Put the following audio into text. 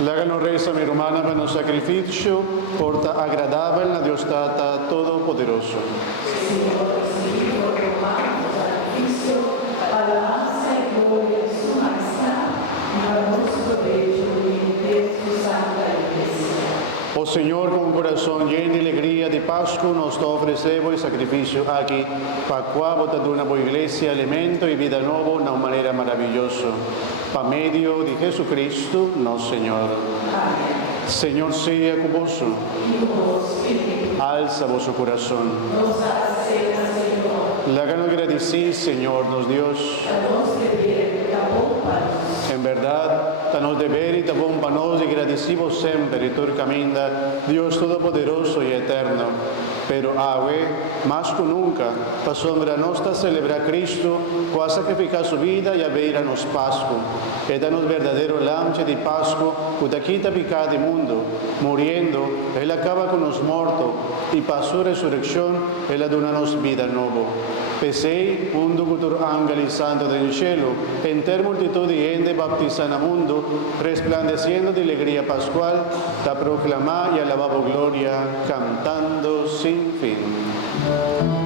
Láganos resa mi romana per un sacrificio, porta agradable a Dios Tata Todopoderoso. Señor, recibido romano sacrificio, alabanza y gloria de su majestad, damos provecho de su santa iglesia. Oh Señor, con un corazón lleno de alegría de Pascua, nos ofrecemos el sacrificio aquí, para cual vota una buena iglesia, alimento y vida nueva de una manera maravillosa. Por medio de Jesucristo, nuestro Señor. Amén. Señor sea con vos. Y con vos, Espíritu, Alza vuestro corazón. nos hace, Señor, Láganos agradecer, Señor, nos Dios. danos de bien, da bom para nós. En verdad, danos deber y da bom para nos y agradecimos siempre y tu caminda, Dios Todopoderoso y Eterno. Pero ahora, más que nunca, para sombra nuestra celebrar Cristo, va a sacrificar su vida y a ver a nos Pascua. Y danos verdadero lanche de Pascua, que quita pecado del mundo. Muriendo, Él acaba con los muertos y para su resurrección, Él adona-nos vida nueva. Pesei, un doctor ángel y santo del cielo, enter multitud de gente baptizada en el mundo, resplandeciendo de alegría pascual, da proclamar y alabar gloria, cantando sin fin.